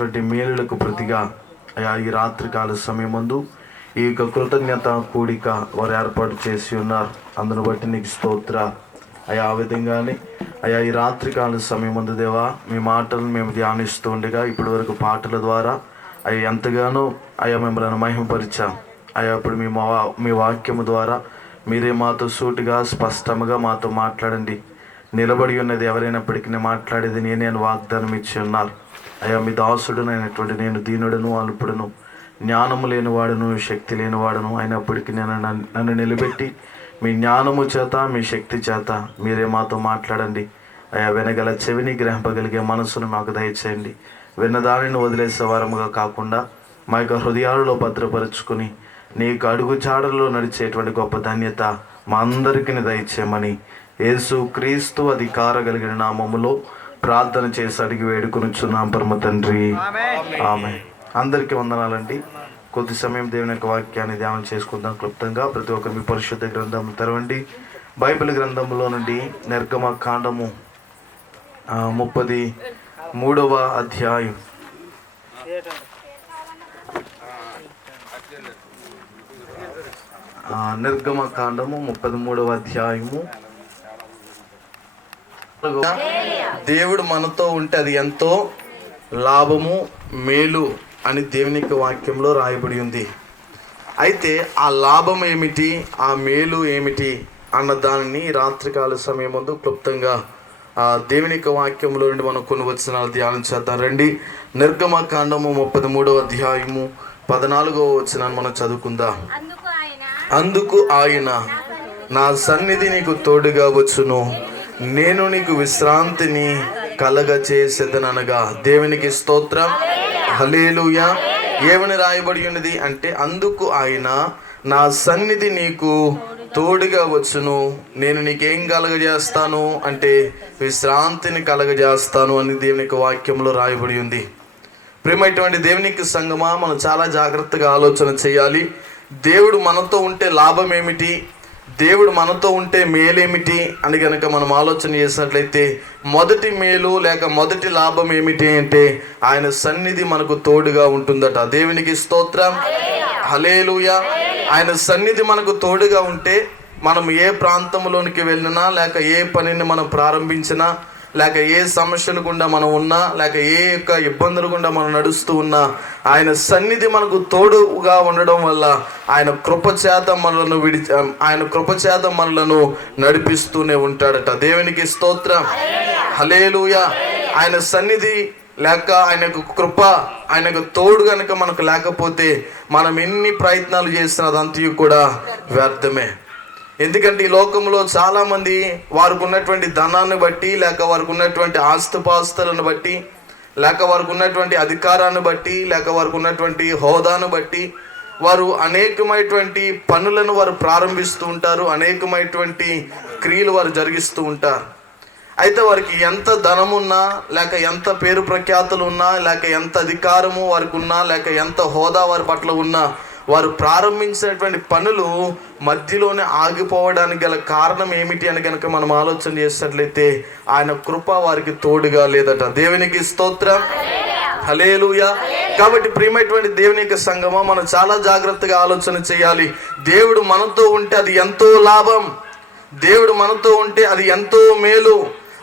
చేసినటువంటి మేలులకు ప్రతిగా అయా ఈ రాత్రికాల సమయమందు ఈ యొక్క కృతజ్ఞత కూడిక వారు ఏర్పాటు చేసి ఉన్నారు. అందును బట్టి నీకు స్తోత్ర అయా. ఆ విధంగానే అయా ఈ రాత్రికాల సమయమందు దేవా మీ మాటలను మేము ధ్యానిస్తూ ఉండగా ఇప్పటి వరకు పాటల ద్వారా అయ్యా ఎంతగానో అయా మిమ్మల్ని మహిమపరిచాం అయా. ఇప్పుడు మీ వాక్యము ద్వారా మీరే మాతో సూటిగా స్పష్టంగా మాతో మాట్లాడండి. నిలబడి ఉన్నది ఎవరైనప్పటికీ మాట్లాడేది నేనే అని వాగ్దానం ఇచ్చి ఉన్నారు అయా. మీ దాసుడునైనటువంటి నేను దీనుడను అల్పుడును జ్ఞానము లేనివాడును శక్తి లేనివాడును అయినప్పటికీ నన్ను నిలబెట్టి మీ జ్ఞానము చేత మీ శక్తి చేత మీరే మాతో మాట్లాడండి అయా. వినగల చెవిని గ్రహింపగలిగే మనసును మాకు దయచేయండి. విన్నదానిని వదిలేసే వారముగా కాకుండా మా యొక్క హృదయాలలో భద్రపరుచుకుని నీకు అడుగు జాడల్లో నడిచేటువంటి గొప్ప ధన్యత మా అందరికీ దయచేయమని యేసు క్రీస్తు అధికార కలిగిన నామములో ప్రార్థన చేసి అడిగి వేడుకొనుచున్నాం పరమ తండ్రి, ఆమేన్. అందరికీ వందనాలండి. కొద్ది సమయం దేవుని యొక్క వాక్యాన్ని ధ్యానం చేసుకుందాం క్లుప్తంగా. ప్రతి ఒక్కరు మీ పరిశుద్ధ గ్రంథం తెరవండి. బైబిల్ గ్రంథంలో నుండి నిర్గమకాండము 33వ అధ్యాయం. నిర్గమకాండము 33వ అధ్యాయము. దేవుడు మనతో ఉంటే అది ఎంతో లాభము మేలు అని దేవుని యొక్క వాక్యంలో రాయబడి ఉంది. అయితే ఆ లాభం ఏమిటి, ఆ మేలు ఏమిటి అన్న దానిని రాత్రికాల సమయం ముందు క్లుప్తంగా దేవుని యొక్క వాక్యంలో నుండి మనం కొన్ని వచనాలు ధ్యానం చేద్దాం రండి. నిర్గమకాండము 33వ అధ్యాయము 14వ వచనాన్ని మనం చదువుకుందాం. అందుకు ఆయన నా సన్నిధి నీకు తోడుగా వచ్చును, నేను నీకు విశ్రాంతిని కలగచేసేదనగా. దేవునికి స్తోత్రం, హల్లెలూయా. ఏమని రాయబడి ఉన్నది అంటే అందుకు ఆయన నా సన్నిధి నీకు తోడుగా వచ్చును, నేను నీకేం కలగజేస్తాను అంటే విశ్రాంతిని కలగజేస్తాను అని దేవునికి వాక్యంలో రాయబడి ఉంది. ప్రియమైనటువంటి దేవునికి సంగమా, మనం చాలా జాగ్రత్తగా ఆలోచన చేయాలి. దేవుడు మనతో ఉంటే లాభం ఏమిటి, దేవుడు మనతో ఉంటే మేలేమిటి అని కనుక మనం ఆలోచన చేసినట్లయితే మొదటి మేలు లేక మొదటి లాభం ఏమిటి అంటే ఆయన సన్నిధి మనకు తోడుగా ఉంటుందట. దేవునికి స్తోత్రం, హల్లెలూయా. ఆయన సన్నిధి మనకు తోడుగా ఉంటే మనం ఏ ప్రాంతంలోనికి వెళ్ళినా లేక ఏ పనిని మనం ప్రారంభించినా లేక ఏ సమస్యల గుండా మనం ఉన్నా లేక ఏ యొక్క ఇబ్బందుల గుండా మనం నడుస్తూ ఉన్నా ఆయన సన్నిధి మనకు తోడుగా ఉండడం వల్ల ఆయన కృపచేత మనలను నడిపిస్తూనే ఉంటాడట. దేవునికి స్తోత్రం, హల్లెలూయా. ఆయన సన్నిధి లేక ఆయనకు కృప ఆయనకు తోడు కనుక మనకు లేకపోతే మనం ఎన్ని ప్రయత్నాలు చేసినా అదంతా కూడా వ్యర్థమే. ఎందుకంటే ఈ లోకంలో చాలామంది వారికి ఉన్నటువంటి ధనాన్ని బట్టి లేక వారికి ఉన్నటువంటి ఆస్తిపాస్తులను బట్టి లేక వారికి ఉన్నటువంటి అధికారాన్ని బట్టి లేక వారికి ఉన్నటువంటి హోదాను బట్టి వారు అనేకమైనటువంటి పనులను వారు ప్రారంభిస్తూ ఉంటారు, అనేకమైనటువంటి క్రియలు వారు జరిగిస్తూ ఉంటారు. అయితే వారికి ఎంత ధనమున్నా లేక ఎంత పేరు ప్రఖ్యాతులు ఉన్నా లేక ఎంత అధికారము వారికి ఉన్నా లేక ఎంత హోదా వారి పట్ల ఉన్నా వారు ప్రారంభించినటువంటి పనులు మధ్యలోనే ఆగిపోవడానికి గల కారణం ఏమిటి అని కనుక మనం ఆలోచన చేసినట్లయితే ఆయన కృప వారికి తోడుగా లేదట. దేవునికి స్తోత్రం, హల్లెలూయా. కాబట్టి ప్రియమైనటువంటి దేవుని యొక్క సంగమం, మనం చాలా జాగ్రత్తగా ఆలోచన చేయాలి. దేవుడు మనతో ఉంటే అది ఎంతో లాభం, దేవుడు మనతో ఉంటే అది ఎంతో మేలు.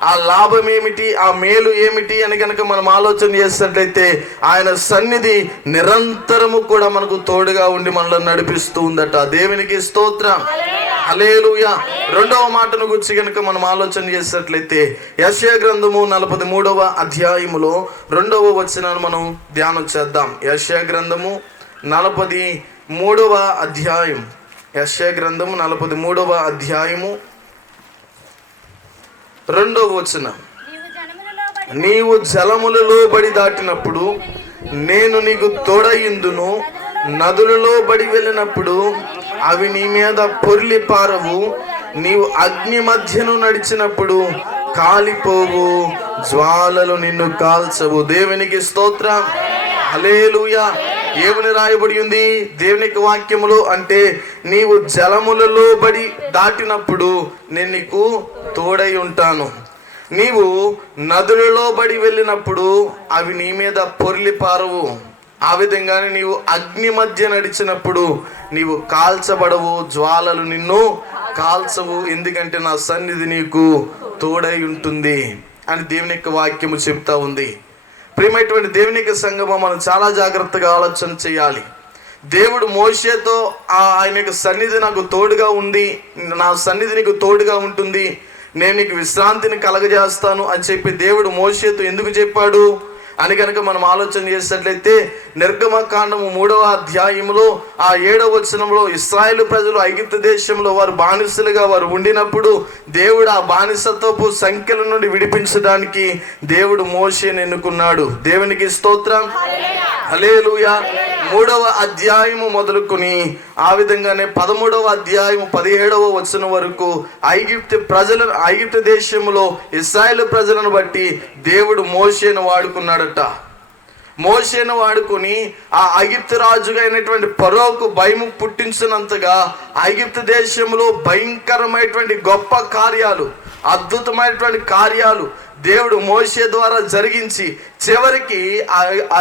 ఆ లాభం ఏమిటి, ఆ మేలు ఏమిటి అని కనుక మనం ఆలోచన చేసినట్లయితే ఆయన సన్నిధి నిరంతరము కూడా మనకు తోడుగా ఉండి మనల్ని నడిపిస్తూ ఉందట. దేవునికి స్తోత్రం, హల్లెలూయా. రెండవ మాటను గురించి కనుక మనం ఆలోచన చేసినట్లయితే యెషయా గ్రంథము 43వ అధ్యాయములో 2వ వచనాన్ని మనం ధ్యానం చేద్దాం. యెషయా గ్రంథము 43వ అధ్యాయం. యెషయా గ్రంథము 43వ అధ్యాయము 2వ వచనం. నీవు జలములలో బడి దాటినప్పుడు నేను నీకు తోడయిందును, నదులలో బడి వెళ్ళినప్పుడు అవి నీ మీద పొర్లి పారవు, నీవు అగ్ని మధ్యను నడిచినప్పుడు కాలిపోవు, జ్వాలలు నిన్ను కాల్చవు. దేవునికి స్తోత్రం, హల్లెలూయా. ఏమని రాయబడి ఉంది దేవునికి వాక్యములో అంటే నీవు జలములలో బడి దాటినప్పుడు నేను నీకు తోడై ఉంటాను. నీవు నదులలో బడి వెళ్ళినప్పుడు అవి నీ మీద పొర్లి పారవు. ఆ విధంగానే నీవు అగ్ని మధ్య నడిచినప్పుడు నీవు కాల్చబడవు, జ్వాలలు నిన్ను కాల్చవు, ఎందుకంటే నా సన్నిధి నీకు తోడై ఉంటుంది అని దేవుని యొక్క వాక్యము చెప్తా ఉంది. ప్రియమైనటువంటి దేవుని యొక్క సంగమం, మనం చాలా జాగ్రత్తగా ఆలోచన చేయాలి. దేవుడు మోషేతో ఆయన యొక్క సన్నిధి నాకు తోడుగా ఉంది, నా సన్నిధి నీకు తోడుగా ఉంటుంది, నేను నీకు విశ్రాంతిని కలగజేస్తాను అని చెప్పి దేవుడు మోషేతో ఎందుకు చెప్పాడు అని కనుక మనం ఆలోచన చేసినట్లయితే, నిర్గమకాండము 3వ అధ్యాయంలో 7వ వచనంలో ఇశ్రాయేలు ప్రజలు ఐగుప్తు దేశంలో వారు బానిసలుగా వారు ఉండినప్పుడు దేవుడు ఆ బానిసత్వపు సంఖ్యల నుండి విడిపించడానికి దేవుడు మోషేని ఎన్నుకున్నాడు. దేవునికి స్తోత్రం, హల్లెలూయా. 3వ అధ్యాయము మొదలుకొని ఆ విధంగానే 13వ అధ్యాయము 17వ వచనం వరకు ఐగుప్తు దేశంలో ఇశ్రాయేలు ప్రజలను బట్టి దేవుడు మోషేను వాడుకున్నాడట. మోషేను వాడుకొని ఆ ఐగుప్తు రాజుగా అయినటువంటి ఫరోకు భయము పుట్టించినంతగా ఐగుప్తు దేశంలో భయంకరమైనటువంటి గొప్ప కార్యాలు, అద్భుతమైనటువంటి కార్యాలు దేవుడు మోషే ద్వారా జరిగించి చివరికి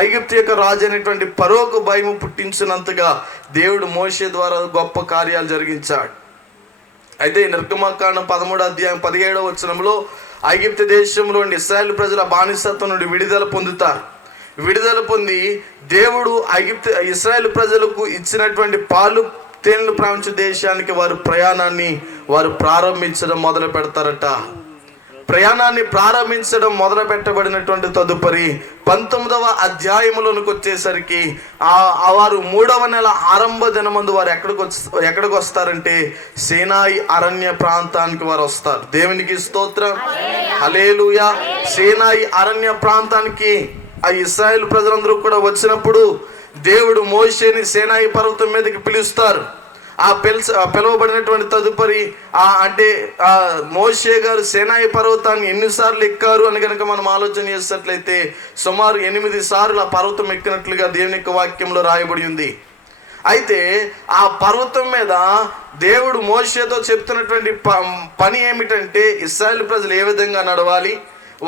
ఐగుప్తు యొక్క రాజు అయినటువంటి ఫరోకు భయము పుట్టించినంతగా దేవుడు మోషే ద్వారా గొప్ప కార్యాలు జరిగించాడు. అయితే నిర్గమకాండం 13వ అధ్యాయం 17వ వచనంలో ఐగుప్తు దేశంలో ఇశ్రాయేలు ప్రజల బానిసత్వం నుండి విడుదల పొందుతారు. విడుదల పొంది దేవుడు ఇశ్రాయేలు ప్రజలకు ఇచ్చినటువంటి పాలు తేనెలు ప్రాంత దేశానికి వారు ప్రారంభించడం మొదలు పెడతారట. ప్రయాణాన్ని ప్రారంభించడం మొదలు పెట్టబడినటువంటి తదుపరి 19వ అధ్యాయంలోనికి వచ్చేసరికి వారు 3వ నెల ఆరంభ దినమందు వారు ఎక్కడికి వస్తారంటే సీనాయి అరణ్య ప్రాంతానికి వారు వస్తారు. దేవునికి స్తోత్రం, హల్లెలూయా. సీనాయి అరణ్య ప్రాంతానికి ఆ ఇశ్రాయేలు ప్రజలందరూ కూడా వచ్చినప్పుడు దేవుడు మోషేని సీనాయి పర్వతం మీదకి పిలుస్తారు. పిలువబడినటువంటి తదుపరి మోషే గారు సీనాయి పర్వతాన్ని ఎన్నిసార్లు ఎక్కారు అని కనుక మనం ఆలోచన చేసినట్లయితే సుమారు 8 సార్లు ఆ పర్వతం ఎక్కినట్లుగా దేవుని యొక్క వాక్యంలో రాయబడి ఉంది. అయితే ఆ పర్వతం మీద దేవుడు మోషేతో చెప్తున్నటువంటి పని ఏమిటంటే, ఇశ్రాయేలు ప్రజలు ఏ విధంగా నడవాలి,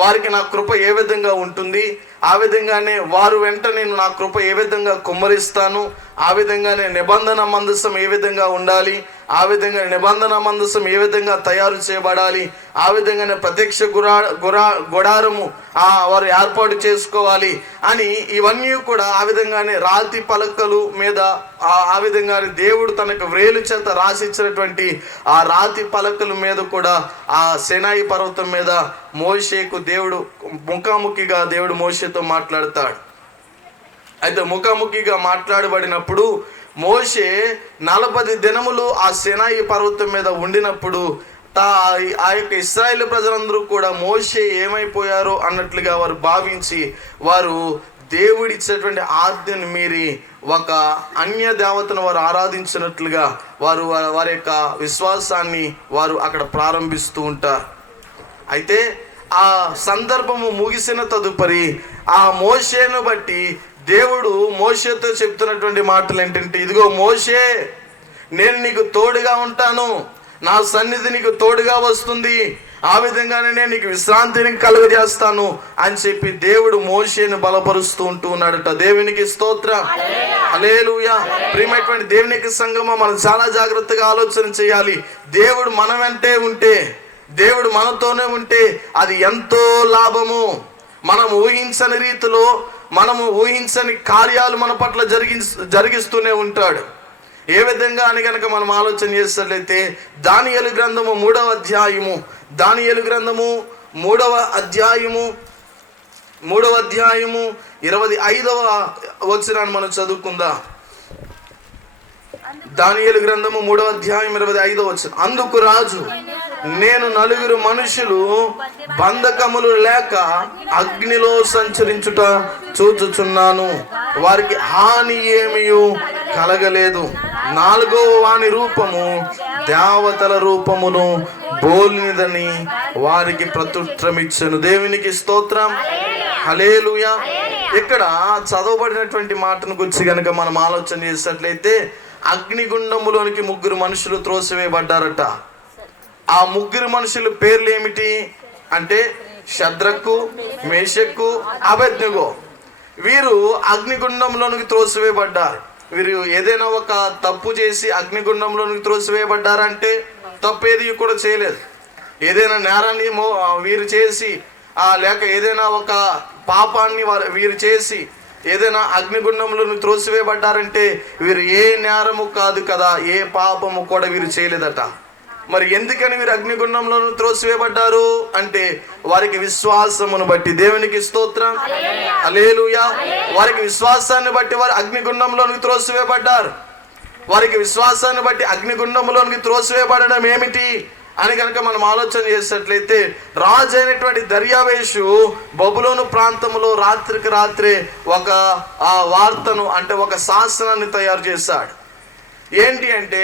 వారికి నా కృప ఏ విధంగా ఉంటుంది, ఆ విధంగానే వారు వెంట నేను నా కృప ఏ విధంగా కుమ్మరిస్తాను, ఆ విధంగానే నిబంధన మందసం ఏ విధంగా ఉండాలి, ఆ విధంగా నిబంధన మందసం ఏ విధంగా తయారు చేయబడాలి, ఆ విధంగానే ప్రత్యక్ష గుడారము వారు ఏర్పాటు చేసుకోవాలి అని ఇవన్నీ కూడా ఆ విధంగానే రాతి పలకలు మీద ఆ విధంగానే దేవుడు తనకు వ్రేలు చేత రాసిచ్చినటువంటి ఆ రాతి పలకల మీద కూడా ఆ సీనాయి పర్వతం మీద మోషేకు దేవుడు ముఖాముఖిగా దేవుడు మోషేతో మాట్లాడతాడు. అయితే ముఖాముఖిగా మాట్లాడబడినప్పుడు మోషే 40 దినములు ఆ సీనాయి పర్వతం మీద ఉండినప్పుడు ఆ యొక్క ఇశ్రాయేలు ప్రజలందరూ కూడా మోషే ఏమైపోయారో అన్నట్లుగా వారు భావించి వారు దేవుడిచ్చేటువంటి ఆజ్ఞను మీరి ఒక అన్య దేవతను వారు ఆరాధించినట్లుగా వారి యొక్క విశ్వాసాన్ని వారు అక్కడ ప్రారంభిస్తూ ఉంటారు. అయితే ఆ సందర్భము ముగిసిన తదుపరి ఆ మోషేను బట్టి దేవుడు మోషేతో చెప్తున్నటువంటి మాటలు ఏంటంటే, ఇదిగో మోషే, నేను నీకు తోడుగా ఉంటాను, నా సన్నిధి నీకు తోడుగా వస్తుంది, ఆ విధంగానే నేను నీకు విశ్రాంతిని కలుగజేస్తాను అని చెప్పి దేవుడు మోషేను బలపరుస్తూ ఉన్నాడట. దేవునికి స్తోత్రం, హల్లెలూయా. ప్రియమైనటువంటి దేవునికి సంగమం, మనం చాలా జాగ్రత్తగా ఆలోచన చేయాలి. దేవుడు మన వెంటే ఉంటే, దేవుడు మనతోనే ఉంటే అది ఎంతో లాభము. మనం ఊహించని రీతిలో, మనము ఊహించని కార్యాలు మన పట్ల జరిగిస్తూనే ఉంటాడు. ఏ విధంగా అని కనుక మనం ఆలోచన చేసినట్లయితే దానియేలు గ్రంథము 3వ అధ్యాయము 25వ వచనాన్ని మనం చదువుకుందాం. దానియేలు గ్రంథము 3వ అధ్యాయం 25వ వచనం. అందుకు రాజు, నేను 4 మనుషులు బంధకములు లేక అగ్నిలో సంచరించుట చూచుచున్నాను, వారికి హాని ఏమీ కలగలేదు. 4వ వాని రూపము దేవతల రూపమును బోలినదని వారికి ప్రత్యుత్తరమిచ్చెను. దేవునికి స్తోత్రం, హల్లెలూయా. ఇక్కడ చదవబడినటువంటి మాటను గురించి కనుక మనం ఆలోచన చేసినట్లయితే అగ్నిగుండములోనికి 3 మనుషులు త్రోసివేయబడ్డారట. ఆ 3 మనుషుల పేర్లు ఏమిటి అంటే షద్రకు, మేషక్కు, అబేద్నెగో. వీరు అగ్నిగుండంలోనికి త్రోసివేయబడ్డారు. వీరు ఏదైనా ఒక తప్పు చేసి అగ్నిగుండంలోనికి త్రోసివేయబడ్డారంటే తప్పేది కూడా చేయలేదు. ఏదైనా నేరాన్ని వీరు చేసి లేక ఏదైనా ఒక పాపాన్ని వీరు చేసి ఏదైనా అగ్నిగుండంలోని త్రోసివేయబడ్డారంటే వీరు ఏ నేరము కాదు కదా, ఏ పాపము కూడా వీరు చేయలేదట. మరి ఎందుకని వీరు అగ్నిగుండంలోను త్రోసివేయబడ్డారు అంటే వారికి విశ్వాసమును బట్టి. దేవునికి స్తోత్రం, హల్లెలూయా. వారికి విశ్వాసాన్ని బట్టి వారు అగ్నిగుండంలోనికి త్రోసివేయబడ్డారు. వారికి విశ్వాసాన్ని బట్టి అగ్నిగుండంలోనికి త్రోసివేయబడడం ఏమిటి అని కనుక మనం ఆలోచన చేసినట్లయితే, రాజు అయినటువంటి దర్యావేషు బబులోను ప్రాంతంలో రాత్రికి రాత్రే ఒక వార్తను అంటే ఒక శాసనాన్ని తయారు చేశాడు. ఏంటి అంటే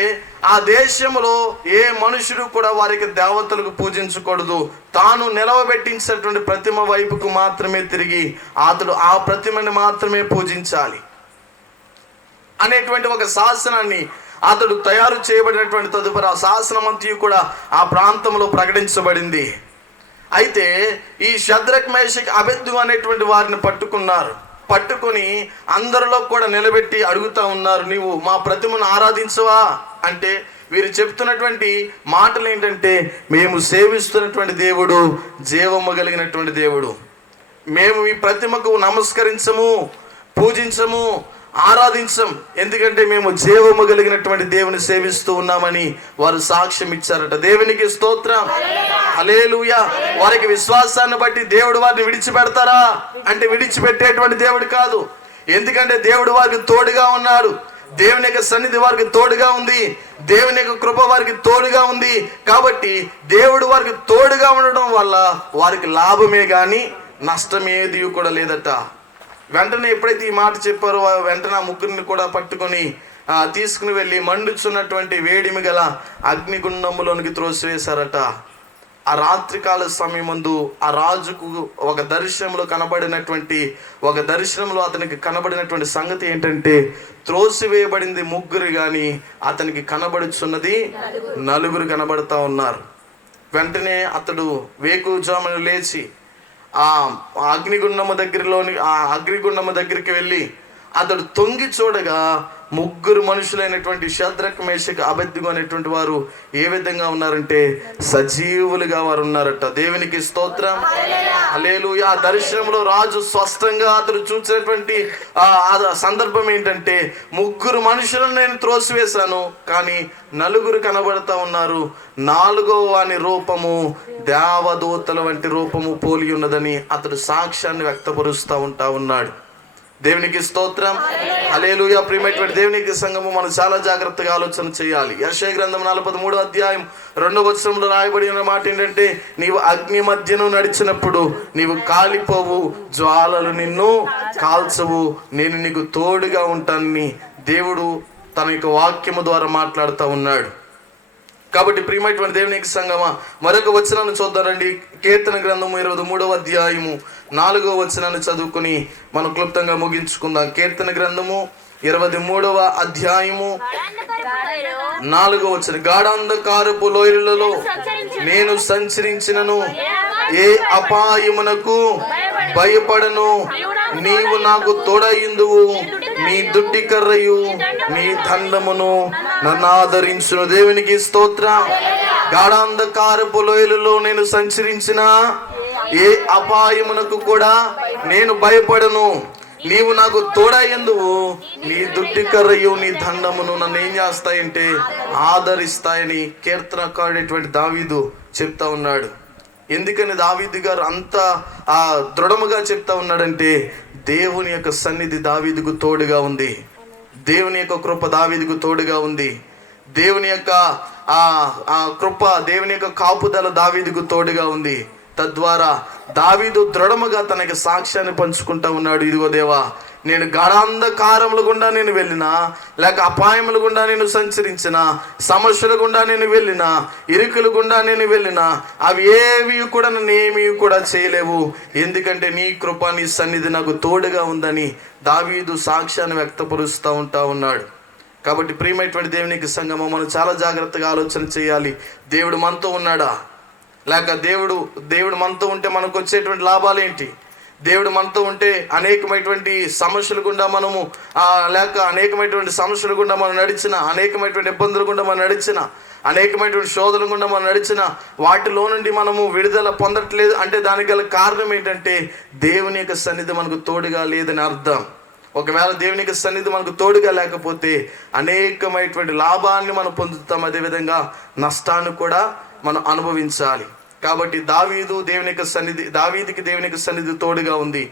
ఆ దేశంలో ఏ మనుషుడు కూడా వారికి దేవతలకు పూజించకూడదు, తాను నిలవబెట్టించినటువంటి ప్రతిమ వైపుకు మాత్రమే తిరిగి అతడు ఆ ప్రతిమని మాత్రమే పూజించాలి అనేటువంటి ఒక శాసనాన్ని అతడు తయారు చేయబడినటువంటి తదుపరి ఆ శాసనమంతయు కూడా ఆ ప్రాంతంలో ప్రకటించబడింది. అయితే ఈ షద్రక్, మేషక్, అబేద్నెగో అనేటువంటి వారిని పట్టుకొని అందరిలో కూడా నిలబెట్టి అడుగుతా ఉన్నారు, నీవు మా ప్రతిమను ఆరాధించవా అంటే వీరు చెప్తున్నటువంటి మాటలు ఏంటంటే, మేము సేవిస్తున్నటువంటి దేవుడు జీవము కలిగినటువంటి దేవుడు, మేము ఈ ప్రతిమకు నమస్కరించము, పూజించము, ఆరాధించం, ఎందుకంటే మేము జీవము కలిగినటువంటి దేవుని సేవిస్తూ ఉన్నామని వారు సాక్ష్యం ఇచ్చారట. దేవునికి స్తోత్రం, హల్లెలూయా. వారికి విశ్వాసాన్ని బట్టి దేవుడు వారిని విడిచిపెడతారా అంటే విడిచిపెట్టేటువంటి దేవుడు కాదు. ఎందుకంటే దేవుడు వారికి తోడుగా ఉన్నాడు. దేవుని యొక్క సన్నిధి వారికి తోడుగా ఉంది. దేవుని యొక్క కృప వారికి తోడుగా ఉంది. కాబట్టి దేవుడు వారికి తోడుగా ఉండడం వల్ల వారికి లాభమే కానీ నష్టమేది కూడా లేదట. వెంటనే ఎప్పుడైతే ఈ మాట చెప్పారో వెంటనే ఆ ముగ్గురిని కూడా పట్టుకొని తీసుకుని వెళ్ళి మండుచున్నటువంటి వేడిమి గల అగ్నిగుండములోనికి త్రోసివేశారట. ఆ రాత్రికాల సమయమందు ఆ రాజుకు ఒక దర్శనంలో అతనికి కనబడినటువంటి సంగతి ఏంటంటే, త్రోసివేయబడింది ముగ్గురు కానీ అతనికి కనబడుచున్నది నలుగురు కనబడతా ఉన్నారు. వెంటనే అతడు వేకువజామున లేచి ఆ అగ్నిగుండము దగ్గరికి వెళ్ళి అతడు తొంగి చూడగా ముగ్గురు మనుషులైనటువంటి షద్రక్, మేషక్, అబేద్నెగో అనేటువంటి వారు ఏ విధంగా ఉన్నారంటే సజీవులుగా వారు ఉన్నారట. దేవునికి స్తోత్రం, హల్లెలూయా. ఆ దర్శనంలో రాజు స్పష్టంగా అతడు చూసినటువంటి సందర్భం ఏంటంటే, ముగ్గురు మనుషులను నేను త్రోసివేశాను కానీ నలుగురు కనబడతా ఉన్నారు, నాలుగో వాని రూపము దేవదూతల వంటి రూపము పోలి ఉన్నదని అతడు సాక్ష్యాన్ని వ్యక్తపరుస్తూ ఉన్నాడు. దేవునికి స్తోత్రం, హల్లెలూయా. ప్రియమైనటువంటి దేవునికి సంఘము మనం చాలా జాగ్రత్తగా ఆలోచన చేయాలి. యెషయా గ్రంథం 43వ అధ్యాయం 2వ వచనంలో రాయబడి ఉన్న మాట ఏంటంటే, నీవు అగ్ని మధ్యను నడిచినప్పుడు నీవు కాలిపోవు, జ్వాలలు నిన్ను కాల్చవు, నేను నీకు తోడుగా ఉంటానని దేవుడు తన యొక్క వాక్యము ద్వారా మాట్లాడుతూ ఉన్నాడు. కాబట్టి ప్రియమైనటువంటి దేవునికి సంగమా మరొక వచనాన్ని చూద్దారండి. కీర్తన గ్రంథము 23వ అధ్యాయము 4వ వచనాన్ని చదువుకుని మనం క్లుప్తంగా ముగించుకుందాం. కీర్తన గ్రంథము 23వ అధ్యాయము 4వ వచనం, గాఢాంధకారపు లోయలలో నేను సంచరించినను ఏ అపాయమునకు భయపడను, నీవు నాకు తోడయిందువు, నీ దుడ్డి కర్రయు నీ దండమును నన్ను ఆదరించును. దేవునికి స్తోత్రం. గాఢాంధకారపు లోయలలో నేను సంచరించిన ఏ అపాయమునకు కూడా నేను భయపడను, నీవు నాకు తోడయ్యందువు, నీ దుడ్డి కర్రయు నీ దండమును నన్ను ఏం చేస్తాయంటే ఆదరిస్తాయని కీర్తనకారుడైనటువంటి దావీదు చెప్తా ఉన్నాడు. ఎందుకని దావీదు గారు అంత దృఢముగా చెప్తా ఉన్నాడంటే, దేవుని యొక్క సన్నిధి దావీదుకు తోడుగా ఉంది, దేవుని యొక్క కృప దావీదుకు తోడుగా ఉంది, దేవుని యొక్క కృప, దేవుని యొక్క కాపుదల దావీదుకు తోడుగా ఉంది. తద్వారా దావీదు దృఢముగా తనకి సాక్ష్యాన్ని పంచుకుంటా ఉన్నాడు. ఇదిగో దేవా, నేను గాఢాంధకారముల గుండా నేను వెళ్ళినా, లేక అపాయముల గుండా నేను సంచరించిన, సమస్యల గుండా నేను వెళ్ళినా, ఇరుకుల గుండా నేను వెళ్ళినా, అవి ఏవి కూడా నన్ను ఏమీ కూడా చేయలేవు, ఎందుకంటే నీ కృప, నీ సన్నిధి నాకు తోడుగా ఉందని దావీదు సాక్ష్యాన్ని వ్యక్తపరుస్తూ ఉన్నాడు. కాబట్టి ప్రియమైనటువంటి దేవునికి సంగమం మనం చాలా జాగ్రత్తగా ఆలోచన చేయాలి. దేవుడు మనతో ఉన్నాడా? లేక దేవుడు మనతో ఉంటే మనకు వచ్చేటువంటి లాభాలు ఏంటి? దేవుడు మనతో ఉంటే అనేకమైనటువంటి సమస్యలు గుండా మనము లేక అనేకమైనటువంటి సమస్యలు గుండా మనం నడిచిన, అనేకమైనటువంటి ఇబ్బందులు గుండా మనం నడిచిన, అనేకమైనటువంటి శోధనల గుండా మనం నడిచిన వాటిలో నుండి మనము విడుదల పొందట్లేదు అంటే దానికి గల కారణం ఏంటంటే దేవుని యొక్క సన్నిధి మనకు తోడుగా లేదని అర్థం. ఒకవేళ దేవుని యొక్క సన్నిధి మనకు తోడుగా లేకపోతే అనేకమైనటువంటి లాభాన్ని మనం పొందుతాం, అదేవిధంగా నష్టాన్ని కూడా మనం అనుభవించాలి. కాబట్టి దావీదుకి దేవుని యొక్క సన్నిధి తోడుగా ఉంది,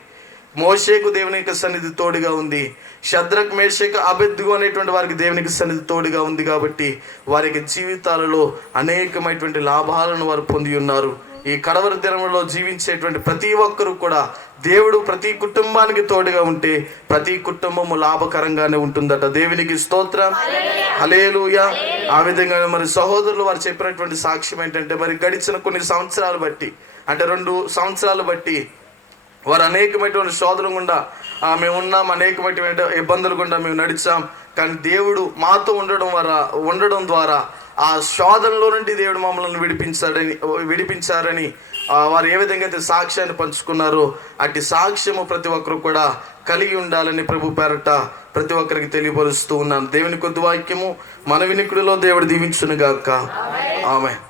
మోషేకు దేవుని యొక్క సన్నిధి తోడుగా ఉంది, షద్రక్ మేషక్ అబేద్నెగో అనేటువంటి వారికి దేవునికి సన్నిధి తోడుగా ఉంది. కాబట్టి వారికి జీవితాలలో అనేకమైనటువంటి లాభాలను వారు పొంది ఉన్నారు. ఈ కడవరి దినంలో జీవించేటువంటి ప్రతి ఒక్కరూ కూడా దేవుడు ప్రతి కుటుంబానికి తోడుగా ఉంటే ప్రతి కుటుంబము లాభకరంగానే ఉంటుందట. దేవునికి స్తోత్రం, హల్లెలూయా. ఆ విధంగా మరి సహోదరులు వారు చెప్పినటువంటి సాక్ష్యం ఏంటంటే, మరి గడిచిన కొన్ని సంవత్సరాలు బట్టి అంటే 2 సంవత్సరాలు బట్టి వారు అనేకమైనటువంటి శోధనల గుండా మేము ఉన్నాం, అనేకమైనటువంటి ఇబ్బందులు గుండా మేము నడిచాం. కానీ దేవుడు మాతో ఉండడం ద్వారా ఆ శోధనలో నుండి దేవుడు మమ్మల్ని విడిపించారని వారు ఏ విధంగా అయితే సాక్ష్యాన్ని పంచుకున్నారో అట్టి సాక్ష్యము ప్రతి ఒక్కరు కూడా కలిగి ఉండాలని ప్రభు పేరట ప్రతి ఒక్కరికి తెలియపరుస్తూ ఉన్నాను. దేవుని కొద్ది వాక్యము మన వినికుడిలో దేవుడు దీవించునుగాక. ఆమేన్.